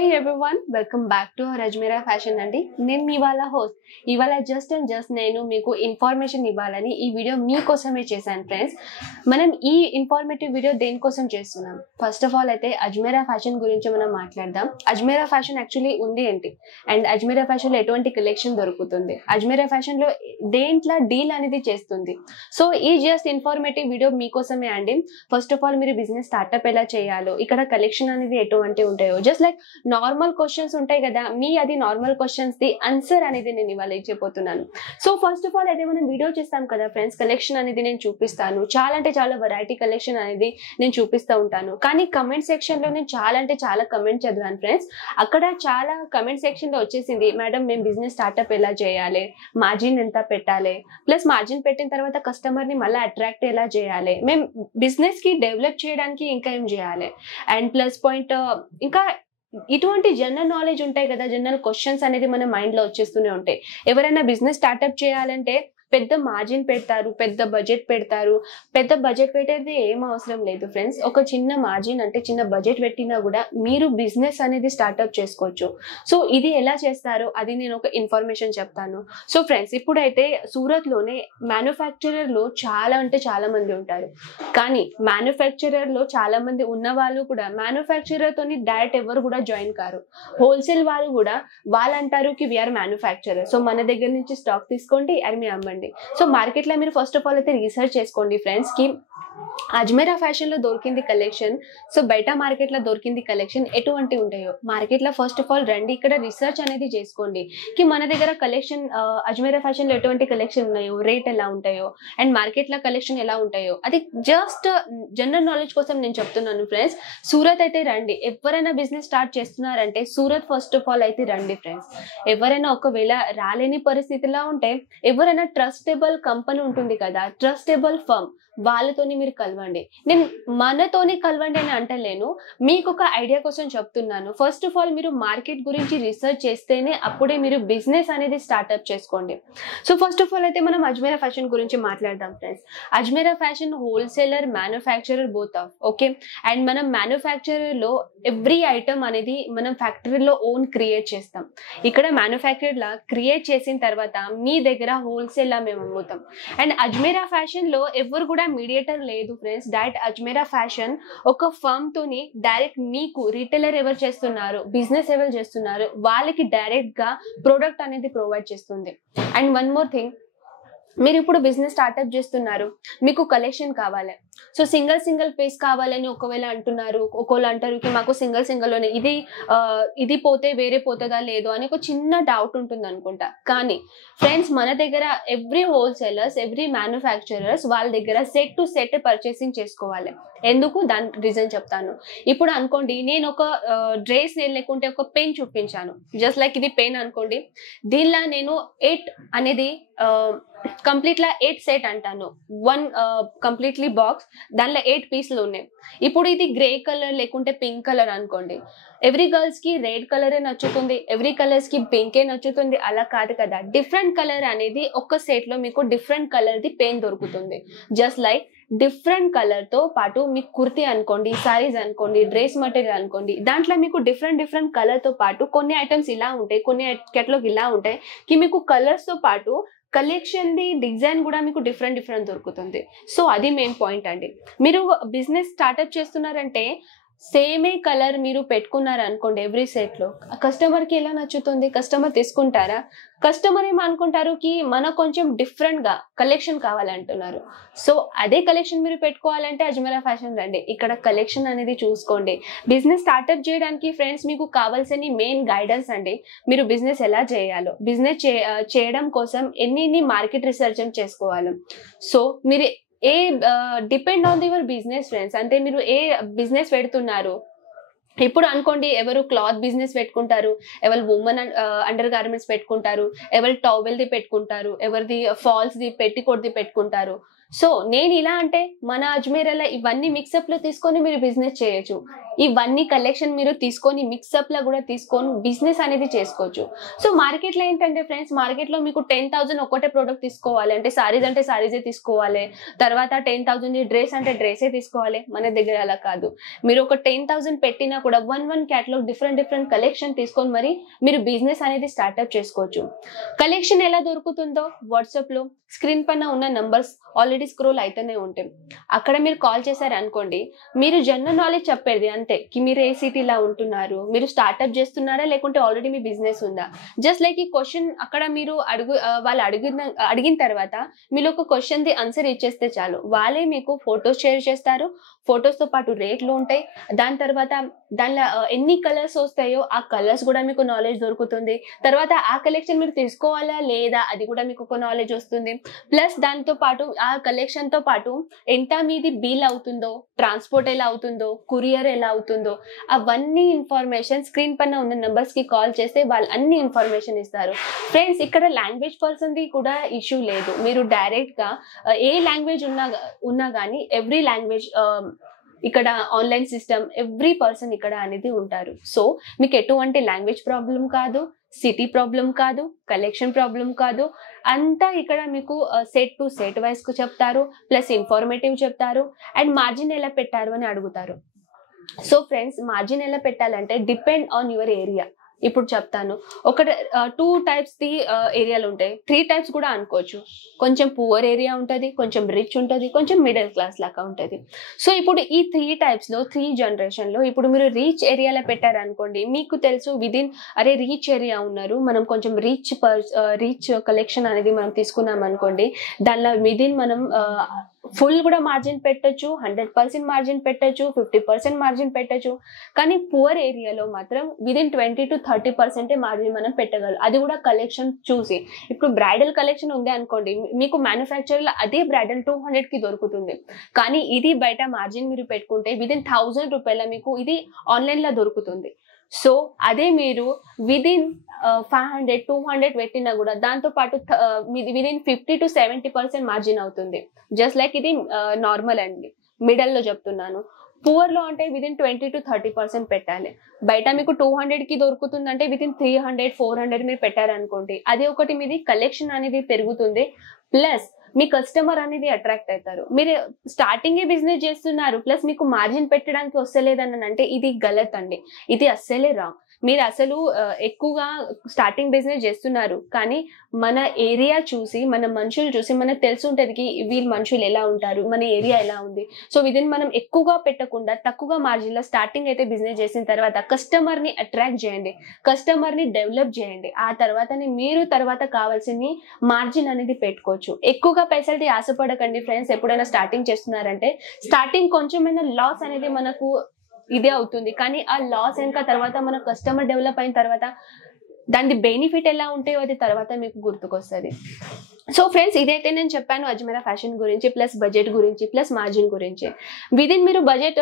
Hey everyone, welcome back to our Ajmera Fashion అండి. నేను మీ వాళ్ళ హోస్ట్. ఇవాళ జస్ట్ నేను మీకు ఇన్ఫర్మేషన్ ఇవ్వాలని ఈ వీడియో మీకోసమే చేశాను ఫ్రెండ్స్. మనం ఈ ఇన్ఫర్మేటివ్ వీడియో దేనికోసం చేస్తున్నాం? ఫస్ట్ ఆఫ్ ఆల్ అయితే అజ్మేరా ఫ్యాషన్ గురించి మనం మాట్లాడదాం. అజ్మేరా ఫ్యాషన్ యాక్చువల్లీ ఉంది ఏంటి అండ్ అజ్మేరా ఫ్యాషన్ లో ఎటువంటి కలెక్షన్ దొరుకుతుంది, అజ్మేరా ఫ్యాషన్ లో దేంట్లో డీల్ అనేది చేస్తుంది. సో ఈ జస్ట్ ఇన్ఫర్మేటివ్ వీడియో మీకోసమే అండి. ఫస్ట్ ఆఫ్ ఆల్ మీరు బిజినెస్ స్టార్ట్అప్ ఎలా చేయాలో, ఇక్కడ కలెక్షన్ అనేది ఎటువంటి ఉంటాయో, జస్ట్ లైక్ నార్మల్ క్వశ్చన్స్ ఉంటాయి కదా, అది నార్మల్ క్వశ్చన్స్ ది ఆన్సర్ అనేది నేను ఇవాళ ఇచ్చిపోతున్నాను. సో ఫస్ట్ ఆఫ్ ఆల్ అయితే మనం వీడియో చేస్తాం కదా ఫ్రెండ్స్, కలెక్షన్ అనేది నేను చూపిస్తాను. చాలా అంటే చాలా వెరైటీ కలెక్షన్ అనేది నేను చూపిస్తూ ఉంటాను. కానీ కమెంట్ సెక్షన్ లో నేను చాలా కమెంట్ చదివాను ఫ్రెండ్స్. అక్కడ చాలా కమెంట్ సెక్షన్ లో వచ్చేసింది, మేడం మేము బిజినెస్ స్టార్ట్అప్ ఎలా చేయాలి, మార్జిన్ ఎంత పెట్టాలి, ప్లస్ మార్జిన్ పెట్టిన తర్వాత కస్టమర్ ని మళ్ళీ అట్రాక్ట్ ఎలా చేయాలి, మేము బిజినెస్ కి డెవలప్ చేయడానికి ఇంకా ఏం చేయాలి, అండ్ ప్లస్ పాయింట్ ఇంకా ఇటువంటి జనరల్ నాలెడ్జ్ ఉంటాయి కదా, జనరల్ క్వశ్చన్స్ అనేది మన మైండ్ లో వచ్చేస్తూనే ఉంటాయి. ఎవరైనా బిజినెస్ స్టార్ట్అప్ చేయాలంటే పెద్ద మార్జిన్ పెడతారు, పెద్ద బడ్జెట్ పెడతారు. పెద్ద బడ్జెట్ పెట్టేది ఏం అవసరం లేదు ఫ్రెండ్స్. ఒక చిన్న మార్జిన్ అంటే చిన్న బడ్జెట్ పెట్టినా కూడా మీరు బిజినెస్ అనేది స్టార్ట్అప్ చేసుకోవచ్చు. సో ఇది ఎలా చేస్తారో అది నేను ఒక ఇన్ఫర్మేషన్ చెప్తాను. సో ఫ్రెండ్స్, ఇప్పుడైతే సూరత్ లోనే మ్యానుఫ్యాక్చరర్ లో చాలా మంది ఉంటారు. కానీ మ్యానుఫ్యాక్చరర్ లో చాలా మంది ఉన్న వాళ్ళు కూడా మ్యానుఫ్యాక్చరర్ తోని డైరెక్ట్ ఎవరు కూడా జాయిన్ కారు. హోల్సేల్ వాళ్ళు కూడా వాళ్ళు అంటారు కి వీఆర్ మ్యానుఫ్యాక్చరర్, సో మన దగ్గర నుంచి స్టాక్ తీసుకోండి అది మీ అమ్మండి. సో మార్కెట్ లో మీరు ఫస్ట్ ఆఫ్ ఆల్ అయితే రీసెర్చ్ చేసుకోండి ఫ్రెండ్స్ కి అజ్మేరా ఫ్యాషన్ లో దొరికింది కలెక్షన్, సో బయట మార్కెట్ లో దొరికింది కలెక్షన్ ఎటువంటి ఉంటాయో మార్కెట్ లో ఫస్ట్ ఆఫ్ ఆల్ రండి, ఇక్కడ రీసెర్చ్ అనేది చేసుకోండి కి మన దగ్గర కలెక్షన్ అజ్మేరా ఫ్యాషన్ లో ఎటువంటి కలెక్షన్ ఉన్నాయో, రేట్ ఎలా ఉంటాయో, అండ్ మార్కెట్ లో కలెక్షన్ ఎలా ఉంటాయో, అది జస్ట్ జనరల్ నాలెడ్జ్ కోసం నేను చెప్తున్నాను ఫ్రెండ్స్. సూరత్ అయితే రండి, ఎవరైనా బిజినెస్ స్టార్ట్ చేస్తున్నారంటే సూరత్ ఫస్ట్ ఆఫ్ ఆల్ అయితే రండి ఫ్రెండ్స్. ఎవరైనా ఒకవేళ రాలేని పరిస్థితిలో ఉంటే ఎవరైనా ట్రస్టబుల్ కంపెనీ ఉంటుంది కదా, ట్రస్టబుల్ ఫర్మ్, వాళ్ళతోని మీరు కలవండి. నేను మనతోని కలవండి అని అంటలేను, మీకు ఒక ఐడియా కోసం చెప్తున్నాను. ఫస్ట్ ఆఫ్ ఆల్ మీరు మార్కెట్ గురించి రీసెర్చ్ చేస్తేనే అప్పుడే మీరు బిజినెస్ అనేది స్టార్ట్అప్ చేసుకోండి. సో ఫస్ట్ ఆఫ్ ఆల్ అయితే మనం అజ్మేరా ఫ్యాషన్ గురించి మాట్లాడదాం friends. Ajmera fashion wholesaler, manufacturer both of okay. And మనం మ్యానుఫ్యాక్చరర్ లో ఎవ్రీ ఐటమ్ అనేది మనం ఫ్యాక్టరీలో ఓన్ క్రియేట్ చేస్తాం. ఇక్కడ మ్యానుఫ్యాక్చరర్ లా క్రియేట్ చేసిన తర్వాత మీ దగ్గర హోల్సేల్ లా మేము అమ్ముతాం. అండ్ అజ్మేరా ఫ్యాషన్ లో ఎవరు కూడా మీడియేటర్ లేదు ఫ్రెండ్స్. డైరెక్ట్ అజ్మేరా ఫ్యాషన్ ఒక ఫర్మ్ తోని డైరెక్ట్ మీకు రీటైలర్ ఎవరు చేస్తున్నారు, బిజినెస్ ఎవరు చేస్తున్నారు, వాళ్ళకి డైరెక్ట్ గా ప్రోడక్ట్ అనేది ప్రొవైడ్ చేస్తుంది. అండ్ వన్ మోర్ థింగ్, మీరు ఇప్పుడు బిజినెస్ స్టార్ట్అప్ చేస్తున్నారు, మీకు కలెక్షన్ కావాలి. సో సింగిల్ పీస్ కావాలని ఒకవేళ అంటున్నారు, ఒకవేళ అంటారు కి మాకు సింగిల్ లోనే ఇది పోతే వేరే పోతుందా లేదు అని ఒక చిన్న డౌట్ ఉంటుంది అనుకుంటా. కానీ ఫ్రెండ్స్, మన దగ్గర ఎవ్రీ హోల్సేలర్స్, ఎవ్రీ మ్యానుఫ్యాక్చరర్స్ వాళ్ళ దగ్గర సెట్ టు సెట్ పర్చేసింగ్ చేసుకోవాలి. ఎందుకు, దాని రీజన్ చెప్తాను. ఇప్పుడు అనుకోండి, నేను ఒక డ్రెస్ లేకుంటే ఒక పెన్ చూపించాను, జస్ట్ లైక్ ఇది పెన్ అనుకోండి. దీనిలో నేను 8 అనేది కంప్లీట్ లా 8 సెట్ అంటాను. 1 కంప్లీట్లీ బాక్స్, దానిలో 8 పీసులు ఉన్నాయి. ఇప్పుడు ఇది గ్రే కలర్ లేకుంటే పింక్ కలర్ అనుకోండి. ఎవ్రీ గర్ల్స్ కి రెడ్ కలరే నచ్చుతుంది, ఎవ్రీ కలర్స్ కి పింకే నచ్చుతుంది, అలా కాదు కదా. డిఫరెంట్ కలర్ అనేది ఒక సెట్ లో మీకు డిఫరెంట్ కలర్ ది పెన్ దొరుకుతుంది. జస్ట్ లైక్ డిఫరెంట్ కలర్ తో పాటు మీకు కుర్తీ అనుకోండి, సారీస్ అనుకోండి, డ్రెస్ మెటీరియల్ అనుకోండి, దాంట్లో మీకు డిఫరెంట్ కలర్ తో పాటు కొన్ని ఐటమ్స్ ఇలా ఉంటాయి, కొన్ని కేటలాగ్ ఇలా ఉంటాయి కి మీకు కలర్స్ తో పాటు కలెక్షన్ ది డిజైన్ కూడా మీకు డిఫరెంట్ దొరుకుతుంది. సో అది మెయిన్ పాయింట్ అండి. మీరు బిజినెస్ స్టార్ట్అప్ చేస్తున్నారంటే సేమే కలర్ మీరు పెట్టుకున్నారు అనుకోండి ఎవ్రీ సెట్ లో, కస్టమర్ కి ఎలా నచ్చుతుంది, కస్టమర్ తీసుకుంటారా? కస్టమర్ ఏమనుకుంటారు కి మనకు కొంచెం డిఫరెంట్ గా కలెక్షన్ కావాలంటున్నారు. సో అదే కలెక్షన్ మీరు పెట్టుకోవాలంటే అజ్మేరా ఫ్యాషన్ రండి, ఇక్కడ కలెక్షన్ అనేది చూసుకోండి. బిజినెస్ స్టార్ట్అప్ చేయడానికి ఫ్రెండ్స్ మీకు కావాల్సిన మెయిన్ గైడెన్స్ అండి. మీరు బిజినెస్ ఎలా చేయాలో, బిజినెస్ చేయడం కోసం ఎన్ని మార్కెట్ రీసెర్చ్ చేసుకోవాలి. సో మీరు depend on your business friends, అంటే మీరు ఏ బిజినెస్ పెడుతున్నారు. ఇప్పుడు అనుకోండి, ఎవరు క్లాత్ బిజినెస్ పెట్టుకుంటారు, ఎవరు ఉమెన్ అండర్ గార్మెంట్స్ పెట్టుకుంటారు, ఎవరు టవెల్ ది పెట్టుకుంటారు, ఎవరిది ఫాల్స్ ది పెట్టికోట్ ది పెట్టుకుంటారు. సో నేను ఇలా అంటే మన అజ్మీరాలో ఇవన్నీ మిక్సప్ లో తీసుకొని మీరు బిజినెస్ చేయొచ్చు. ఇవన్నీ కలెక్షన్ మీరు తీసుకొని మిక్సప్ లో కూడా తీసుకొని బిజినెస్ అనేది చేసుకోవచ్చు. సో మార్కెట్ లో ఏంటంటే ఫ్రెండ్స్, మార్కెట్ లో మీకు 10,000 ఒకటే ప్రోడక్ట్ తీసుకోవాలి అంటే సారీస్ అంటే సారీసే తీసుకోవాలి, తర్వాత 10,000 డ్రెస్ అంటే డ్రెస్సే తీసుకోవాలి. మన దగ్గర అలా కాదు. మీరు ఒక 10,000 పెట్టినా కూడా వన్ క్యాటలాగ్ డిఫరెంట్ కలెక్షన్ తీసుకొని మరి మీరు బిజినెస్ అనేది స్టార్ట్అప్ చేసుకోవచ్చు. కలెక్షన్ ఎలా దొరుకుతుందో వాట్సాప్ లో స్క్రీన్ పైన ఉన్న నంబర్స్ ఆల్రెడీ స్క్రోల్ అయితేనే ఉంటాయి. అక్కడ మీరు కాల్ చేశారు అనుకోండి, మీరు జనరల్ నాలెడ్జ్ చెప్పేది అంతే, మీరు ఏ సిటీలో ఉంటున్నారు, మీరు స్టార్ట్అప్ చేస్తున్నారా లేకుంటే ఆల్రెడీ మీ బిజినెస్ ఉందా. జస్ట్ లైక్ ఈ క్వశ్చన్ అక్కడ మీరు వాళ్ళు అడిగిన తర్వాత మీరు ఒక క్వశ్చన్ ది ఆన్సర్ ఇచ్చేస్తే చాలు, వాళ్ళే మీకు ఫొటోస్ షేర్ చేస్తారు. ఫొటోస్ తో పాటు రేట్లు ఉంటాయి. దాని తర్వాత దానిలో ఎన్ని కలర్స్ వస్తాయో ఆ కలర్స్ కూడా మీకు నాలెడ్జ్ దొరుకుతుంది. తర్వాత ఆ కలెక్షన్ మీరు తీసుకోవాలా లేదా అది కూడా మీకు ఒక నాలెడ్జ్ వస్తుంది. ప్లస్ దాంతో పాటు ఆ కలెక్షన్ తో పాటు ఎంత మీది బిల్ అవుతుందో, ట్రాన్స్పోర్ట్ ఎలా అవుతుందో, కొరియర్ ఎలా అవుతుందో, అవన్నీ ఇన్ఫర్మేషన్ స్క్రీన్ పైన ఉన్న నెంబర్స్ కి కాల్ చేస్తే వాళ్ళు అన్ని ఇన్ఫర్మేషన్ ఇస్తారు. ఫ్రెండ్స్ ఇక్కడ లాంగ్వేజ్ పర్సన్ ది కూడా ఇష్యూ లేదు. మీరు డైరెక్ట్ గా ఏ లాంగ్వేజ్ ఉన్నా కానీ ఎవ్రీ లాంగ్వేజ్ ఇక్కడ ఆన్లైన్ సిస్టమ్ ఎవ్రీ పర్సన్ ఇక్కడ అనేది ఉంటారు. సో మీకు ఎటువంటి లాంగ్వేజ్ ప్రాబ్లం కాదు, సిటీ ప్రాబ్లం కాదు, కలెక్షన్ ప్రాబ్లం కాదు. అంతా ఇక్కడ మీకు సెట్ టు సెట్ వైస్ కు చెప్తారు, ప్లస్ ఇన్ఫర్మేటివ్ చెప్తారు. అండ్ మార్జిన్ ఎలా పెట్టారు అని అడుగుతారు. సో ఫ్రెండ్స్ మార్జిన్ ఎలా పెట్టాలంటే డిపెండ్ ఆన్ యువర్ ఏరియా. ఇప్పుడు చెప్తాను. ఒక 2 టైప్స్ ది ఏరియాలు ఉంటాయి, 3 టైప్స్ కూడా అనుకోవచ్చు. కొంచెం పువర్ ఏరియా ఉంటుంది, కొంచెం రిచ్ ఉంటుంది, కొంచెం మిడిల్ క్లాస్ లాగా ఉంటుంది. సో ఇప్పుడు ఈ 3 టైప్స్ లో 3 జనరేషన్ లో ఇప్పుడు మీరు రీచ్ ఏరియాలో పెట్టారు అనుకోండి, మీకు తెలుసు విదిన్ అరే రీచ్ ఏరియా ఉన్నారు, మనం కొంచెం రీచ్ కలెక్షన్ అనేది మనం తీసుకున్నాం అనుకోండి, దానిలో విదిన్ మనం ఫుల్ కూడా మార్జిన్ పెట్టచ్చు, 100% మార్జిన్ పెట్టచ్చు, 50% మార్జిన్ పెట్టచ్చు. కానీ పువర్ ఏరియాలో మాత్రం విదిన్ 20 to 30% మార్జిన్ మనం పెట్టగలం. అది కూడా కలెక్షన్ చూసి. ఇప్పుడు బ్రైడల్ కలెక్షన్ ఉంది అనుకోండి, మీకు మ్యానుఫ్యాక్చర్ లో అదే బ్రైడల్ 200 కి దొరుకుతుంది. కానీ ఇది బయట మార్జిన్ మీరు పెట్టుకుంటే విదిన్ 1000 రూపాయల మీకు ఇది ఆన్లైన్ లో దొరుకుతుంది. సో అదే మీరు విదిన్ 500, 200 పెట్టినా కూడా దాంతో పాటు విదిన్ 50 to 70% మార్జిన్ అవుతుంది. జస్ట్ లైక్ ఇది నార్మల్ అండి, మిడల్ లో చెప్తున్నాను. పువర్ లో అంటే విదిన్ 20 to 30% పెట్టాలి. బయట మీకు 200 కి దొరుకుతుందంటే విదిన్ 300, 400 మీరు పెట్టారనుకోండి, అదే ఒకటి మీది కలెక్షన్ అనేది పెరుగుతుంది. ప్లస్ మీ కస్టమర్ అనేది అట్రాక్ట్ అవుతారు. మీరు స్టార్టింగ్ బిజినెస్ చేస్తున్నారు ప్లస్ మీకు మార్జిన్ పెట్టడానికి వస్తలేదని అంటే ఇది గలత్ అండి, ఇది అస్సలే రాంగ్. మీరు అసలు ఎక్కువగా స్టార్టింగ్ బిజినెస్ చేస్తున్నారు కానీ మన ఏరియా చూసి, మన మనుషులు చూసి మనకు తెలిసి ఉంటుంది వీళ్ళ మనుషులు ఎలా ఉంటారు, మన ఏరియా ఎలా ఉంది. సో విదిన్ మనం ఎక్కువగా పెట్టకుండా తక్కువగా మార్జిన్ లో స్టార్టింగ్ అయితే బిజినెస్ చేసిన తర్వాత కస్టమర్ ని అట్రాక్ట్ చేయండి, కస్టమర్ ని డెవలప్ చేయండి. ఆ తర్వాతనే మీరు తర్వాత కావాల్సిన మార్జిన్ అనేది పెట్టుకోవచ్చు. ఎక్కువగా పైసలది ఆశపడకండి ఫ్రెండ్స్. ఎప్పుడైనా స్టార్టింగ్ చేస్తున్నారంటే స్టార్టింగ్ కొంచెమైనా లాస్ అనేది మనకు ఇదే అవుతుంది. కానీ ఆ లాస్ ఇంకా తర్వాత మన కస్టమర్ డెవలప్ అయిన తర్వాత దాని బెనిఫిట్ ఎలా ఉంటాయో అది తర్వాత మీకు గుర్తుకొస్తుంది. సో ఫ్రెండ్స్ ఇదైతే నేను చెప్పాను అజ్మీరా ఫ్యాషన్ గురించి, ప్లస్ బడ్జెట్ గురించి, ప్లస్ మార్జిన్ గురించి. విదిన్ మీరు బడ్జెట్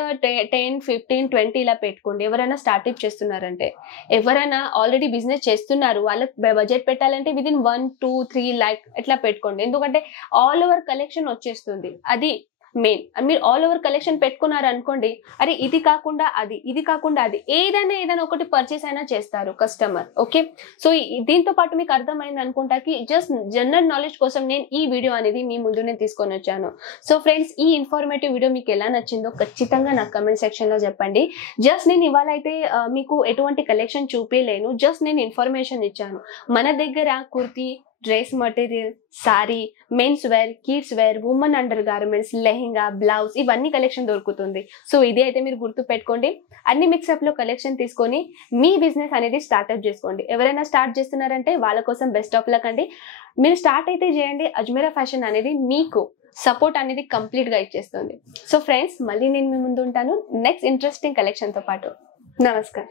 10, 15, 20 ఇలా పెట్టుకోండి. ఎవరైనా స్టార్ట్అప్ చేస్తున్నారంటే, ఎవరైనా ఆల్రెడీ బిజినెస్ చేస్తున్నారు వాళ్ళకి బడ్జెట్ పెట్టాలంటే విదిన్ 1, 2, 3 లాక్ ఎట్లా పెట్టుకోండి. ఎందుకంటే ఆల్ ఓవర్ కలెక్షన్ వచ్చేస్తుంది, అది మెయిన్. మీరు ఆల్ ఓవర్ కలెక్షన్ పెట్టుకున్నారు అనుకోండి, అరే ఇది కాకుండా అది, ఇది కాకుండా అది, ఏదైనా ఒకటి పర్చేస్ అయినా చేస్తారు కస్టమర్. ఓకే, సో దీంతో పాటు మీకు అర్థమైంది అనుకుంటాకి జస్ట్ జనరల్ నాలెడ్జ్ కోసం నేను ఈ వీడియో అనేది మీ ముందు నేను తీసుకొని వచ్చాను. సో ఫ్రెండ్స్ ఈ ఇన్ఫర్మేటివ్ వీడియో మీకు ఎలా నచ్చిందో ఖచ్చితంగా నాకు కమెంట్ సెక్షన్ లో చెప్పండి. జస్ట్ నేను ఇవాళ అయితే మీకు ఎటువంటి కలెక్షన్ చూపించలేను, జస్ట్ నేను ఇన్ఫర్మేషన్ ఇచ్చాను. మన దగ్గర kurti, dress material, sari, men's wear, kids wear, women undergarments, lehenga, blouse ఇవన్నీ కలెక్షన్ దొరుకుతుంది. సో ఇది అయితే మీరు గుర్తు పెట్టుకోండి. అన్ని మిక్సప్ లో కలెక్షన్ తీసుకొని మీ బిజినెస్ అనేది స్టార్ట్అప్ చేసుకోండి. ఎవరైనా స్టార్ట్ చేస్తున్నారంటే వాళ్ళ కోసం బెస్ట్ ఆఫ్ లక్ అండి. మీరు స్టార్ట్ అయితే చేయండి. అజ్మీరా ఫ్యాషన్ అనేది మీకు సపోర్ట్ అనేది కంప్లీట్ గా ఇచ్చేస్తుంది. సో ఫ్రెండ్స్ మళ్ళీ నేను మీ ముందు ఉంటాను నెక్స్ట్ ఇంట్రెస్టింగ్ కలెక్షన్ తో పాటు. నమస్కారం.